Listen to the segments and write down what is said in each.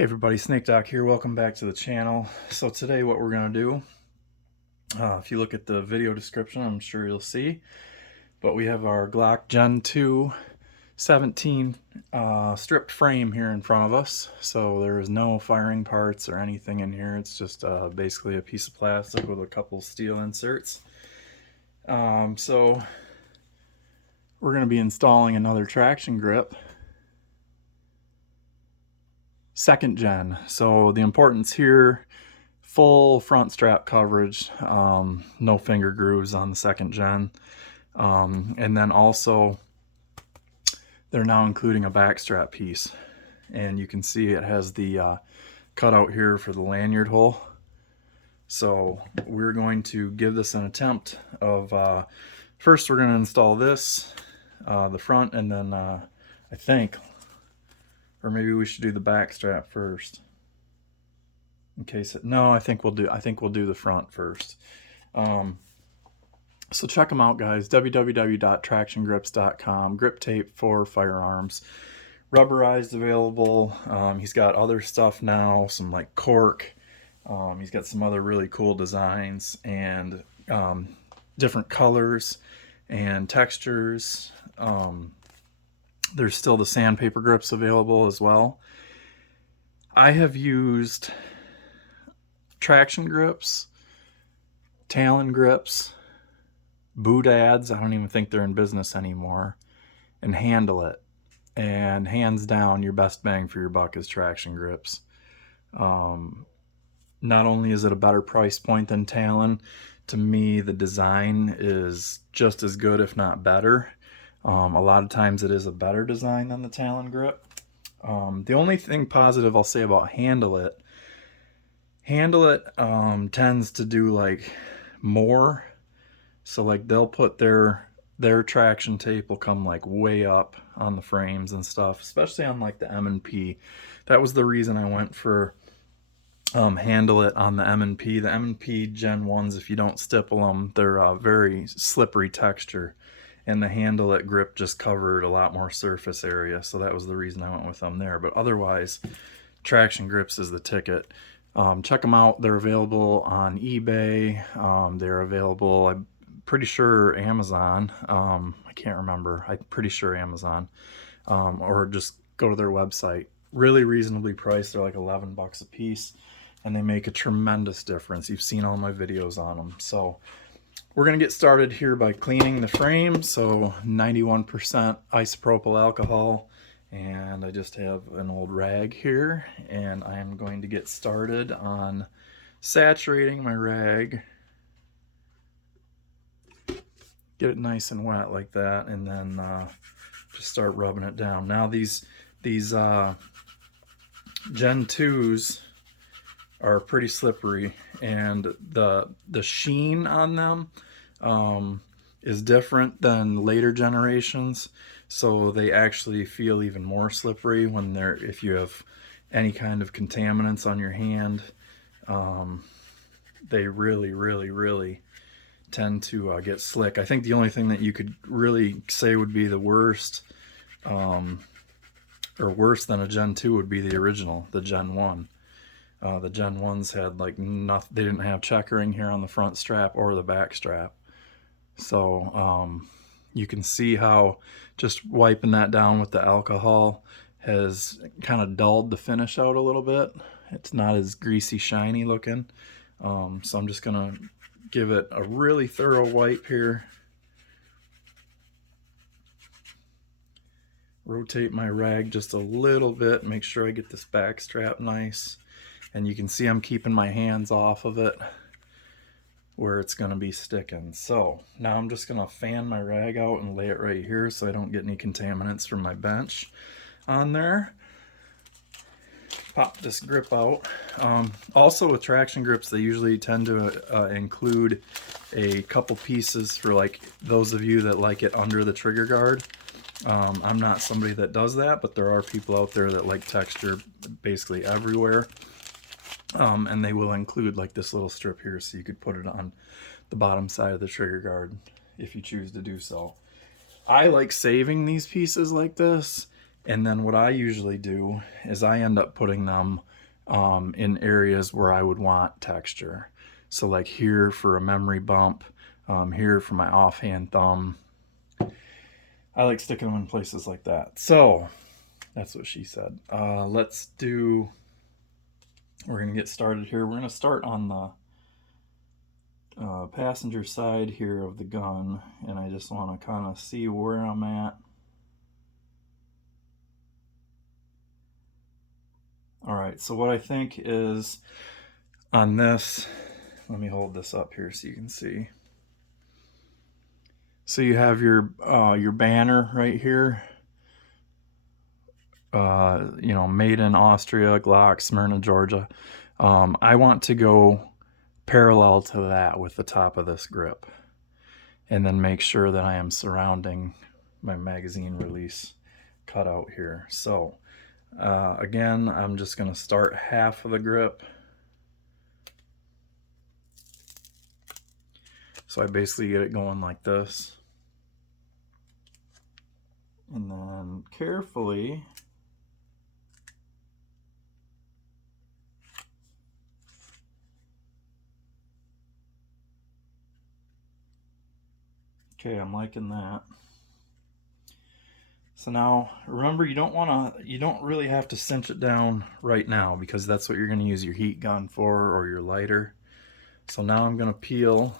Hey everybody, Snake Doc here. Welcome back to the channel. So today what we're going to do, if you look at the video description, I'm sure you'll see, but we have our Glock Gen 2 17 stripped frame here in front of us. So there is no firing parts or anything in here. It's just basically a piece of plastic with a couple steel inserts. So we're going to be installing another traction grip. Second gen. So the importance here, full front strap coverage, no finger grooves on the second gen. And then also they're now including a back strap piece. And you can see it has the cutout here for the lanyard hole. So we're going to give this an attempt of, first we're going to install this, the front, and then I think, or maybe we should do the back strap first. In case no, I think we'll do the front first. So check them out, guys. www.tractiongrips.com. Grip tape for firearms, rubberized available. He's got other stuff now, some like cork. He's got some other really cool designs and different colors and textures. There's still the sandpaper grips available as well. I have used traction grips, Talon grips, Boodads, I don't even think they're in business anymore, and Handle It. And hands down, your best bang for your buck is traction grips. Not only is it a better price point than Talon, to me the design is just as good, if not better. A lot of times it is a better design than the Talon grip. The only thing positive I'll say about Handle It tends to do like more. So like they'll put their traction tape will come like way up on the frames and stuff, especially on like the M&P. That was the reason I went for Handle It on the M&P. The M&P Gen 1s, if you don't stipple them, they're very slippery texture. And the Handle It grip just covered a lot more surface area, so that was the reason I went with them there. But otherwise, traction grips is the ticket. Check them out. They're available on eBay. They're available, I'm pretty sure, Amazon. I can't remember. I'm pretty sure Amazon. Or just go to their website. Really reasonably priced. They're like 11 bucks a piece, and they make a tremendous difference. You've seen all my videos on them. So we're going to get started here by cleaning the frame. So 91% isopropyl alcohol, and I just have an old rag here, and I am going to get started on saturating my rag. Get it nice and wet like that, and then just start rubbing it down. Now these Gen 2s are pretty slippery, and the sheen on them is different than later generations, so they actually feel even more slippery when if you have any kind of contaminants on your hand. They really tend to get slick. I think the only thing that you could really say would be the worst, or worse than a Gen 2, would be the original, the Gen 1. The Gen 1s had like nothing. They didn't have checkering here on the front strap or the back strap. So you can see how just wiping that down with the alcohol has kind of dulled the finish out a little bit. It's not as greasy, shiny looking. So I'm just gonna give it a really thorough wipe here. Rotate my rag just a little bit, make sure I get this back strap nice. And you can see I'm keeping my hands off of it where it's going to be sticking. So now I'm just going to fan my rag out and lay it right here so I don't get any contaminants from my bench on there. Pop this grip out. Also with traction grips, they usually tend to include a couple pieces for like those of you that like it under the trigger guard. I'm not somebody that does that, but there are people out there that like texture basically everywhere. And they will include like this little strip here, so you could put it on the bottom side of the trigger guard if you choose to do so. I like saving these pieces like this And then what I usually do is I end up putting them in areas where I would want texture. So like here for a memory bump, here for my offhand thumb. I like sticking them in places like that. So that's what she said. We're going to get started here. We're going to start on the passenger side here of the gun, and I just want to kind of see where I'm at. All right, so what I think is on this, let me hold this up here so you can see. So you have your banner right here. Made in Austria, Glock, Smyrna, Georgia. I want to go parallel to that with the top of this grip, and then make sure that I am surrounding my magazine release cutout here. So again, I'm just going to start half of the grip. So I basically get it going like this. And then carefully okay, I'm liking that. So now remember, you don't really have to cinch it down right now, because that's what you're going to use your heat gun for, or your lighter. So now I'm going to peel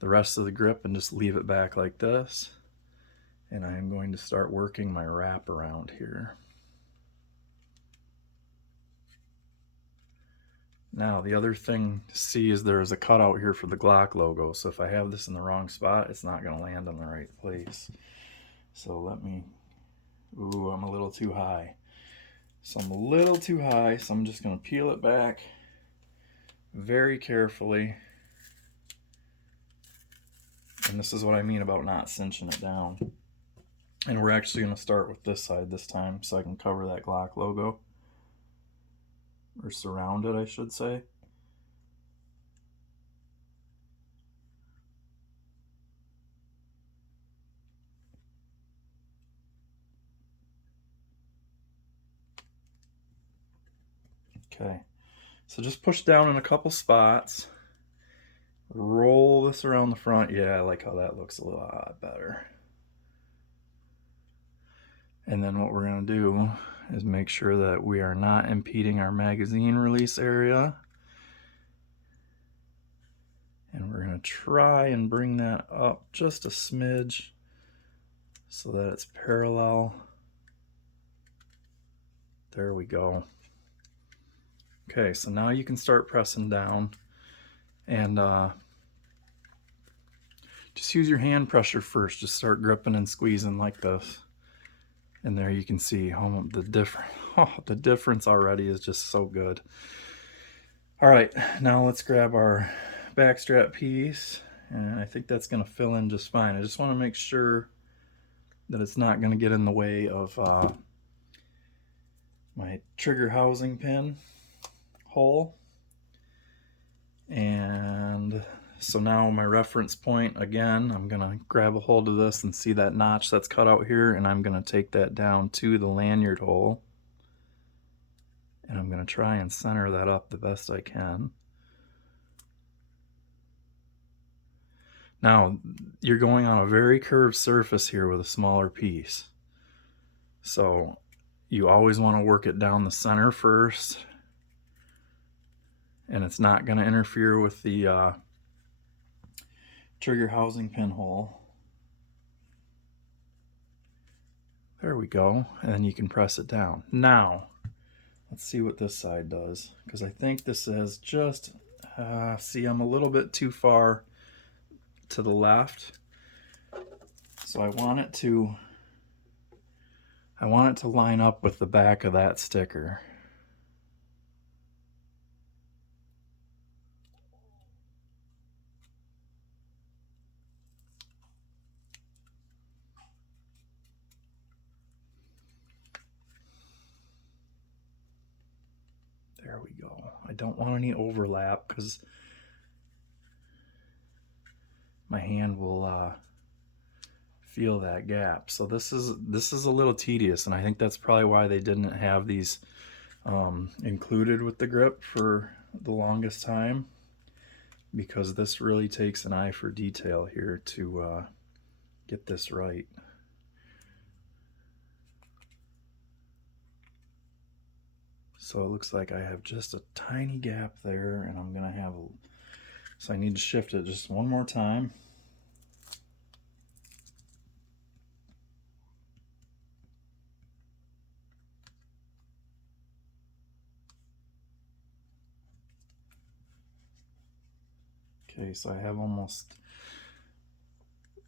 the rest of the grip and just leave it back like this. And I am going to start working my wrap around here. Now the other thing to see is there is a cutout here for the Glock logo. So if I have this in the wrong spot, it's not going to land on the right place. So I'm a little too high. So I'm a little too high, so I'm just going to peel it back very carefully. And this is what I mean about not cinching it down. And we're actually going to start with this side this time, so I can cover that Glock logo. Or surround it, I should say. Okay, so just push down in a couple spots. Roll this around the front. Yeah, I like how that looks a lot better. And then what we're going to do is make sure that we are not impeding our magazine release area. And we're going to try and bring that up just a smidge so that it's parallel. There we go. Okay, so now you can start pressing down, and just use your hand pressure first. Just start gripping and squeezing like this. And there you can see the difference already is just so good. All right, now let's grab our backstrap piece, and I think that's going to fill in just fine. I just want to make sure that it's not going to get in the way of my trigger housing pin hole. And so now my reference point, again, I'm going to grab a hold of this and see that notch that's cut out here, and I'm going to take that down to the lanyard hole. And I'm going to try and center that up the best I can. Now, you're going on a very curved surface here with a smaller piece. So you always want to work it down the center first. And it's not going to interfere with the trigger housing pinhole. There we go. And then you can press it down. Now, let's see what this side does, because I think this is just, see, I'm a little bit too far to the left. So I want it to line up with the back of that sticker. There we go. I don't want any overlap because my hand will feel that gap. So this is a little tedious, and I think that's probably why they didn't have these included with the grip for the longest time, because this really takes an eye for detail here to get this right. So it looks like I have just a tiny gap there, and I'm gonna have so I need to shift it just one more time. Okay, so I have almost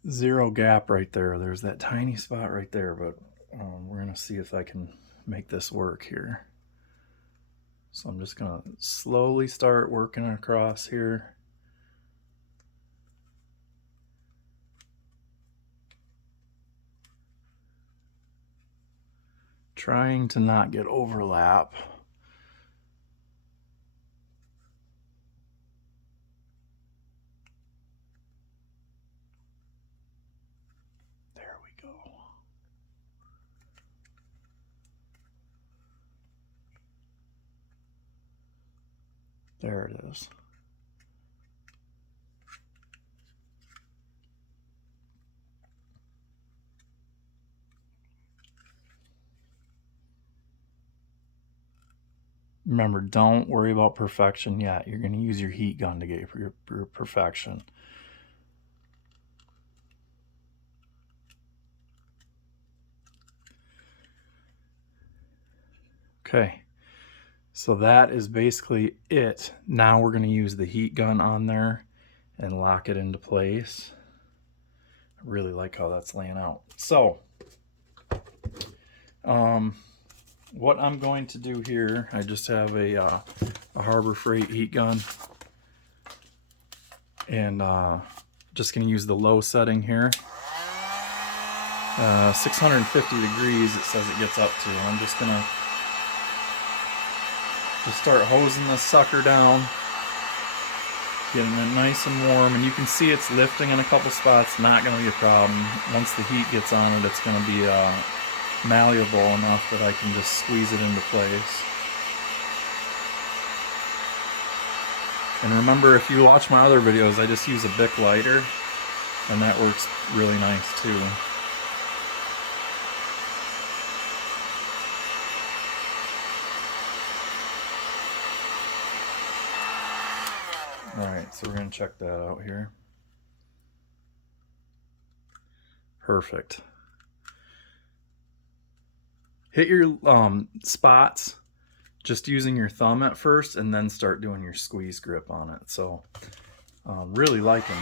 zero gap right there. There's that tiny spot right there, but we're gonna see if I can make this work here. So I'm just gonna slowly start working across here. Trying to not get overlap. There we go. There it is. Remember, don't worry about perfection yet. You're going to use your heat gun to get your perfection. Okay, so that is basically it. Now we're going to use the heat gun on there and lock it into place. I really like how that's laying out. So, what I'm going to do here, I just have a Harbor Freight heat gun, and just going to use the low setting here. 650 degrees it says it gets up to. I'm just going to start hosing this sucker down, getting it nice and warm, and you can see it's lifting in a couple spots. Not going to be a problem. Once the heat gets on it, it's going to be malleable enough that I can just squeeze it into place. And remember, if you watch my other videos, I just use a Bic lighter, and that works really nice too. Alright, so we're going to check that out here. Perfect. Hit your spots just using your thumb at first, and then start doing your squeeze grip on it. So really liking.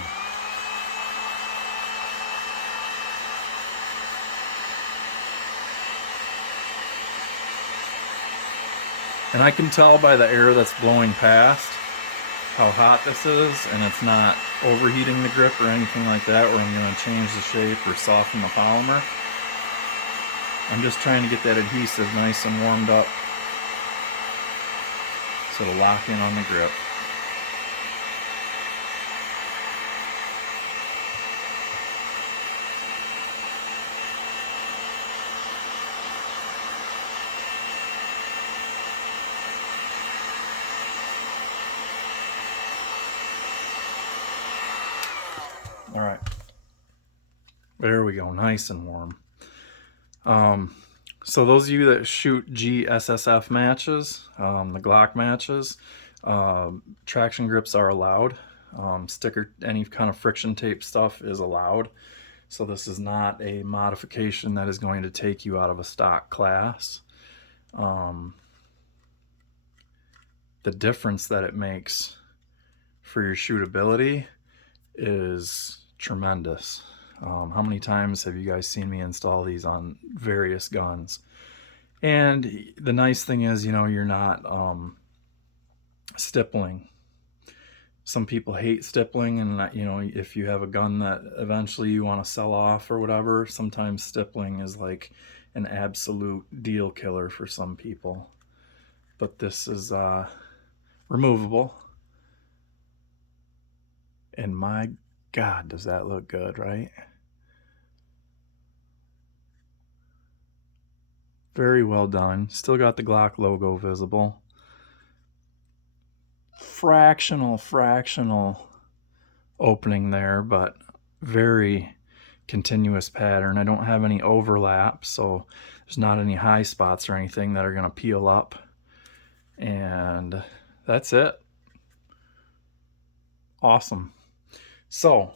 And I can tell by the air that's blowing past how hot this is, and it's not overheating the grip or anything like that, where I'm going to change the shape or soften the polymer. I'm just trying to get that adhesive nice and warmed up so it'll lock in on the grip. All right, there we go, nice and warm. So those of you that shoot GSSF matches, the Glock matches, traction grips are allowed. Sticker, any kind of friction tape stuff is allowed. So this is not a modification that is going to take you out of a stock class. The difference that it makes for your shootability is tremendous. How many times have you guys seen me install these on various guns? And the nice thing is, you know, you're not stippling. Some people hate stippling, and you know, if you have a gun that eventually you want to sell off or whatever, sometimes stippling is like an absolute deal killer for some people. But this is removable, and my God, does that look good, right? Very well done. Still got the Glock logo visible. Fractional opening there, but very continuous pattern. I don't have any overlap, so there's not any high spots or anything that are going to peel up. And that's it. Awesome. So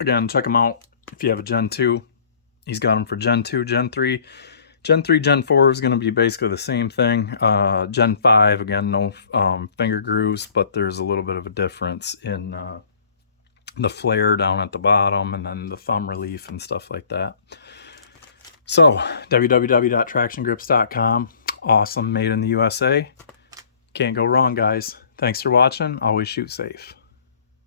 again, check them out if you have a Gen 2. He's got them for Gen 2, Gen 3. Gen 3, Gen 4 is going to be basically the same thing. Gen 5, again, no finger grooves, but there's a little bit of a difference in the flare down at the bottom and then the thumb relief and stuff like that. So, www.tractiongrips.com. Awesome, made in the USA. Can't go wrong, guys. Thanks for watching. Always shoot safe.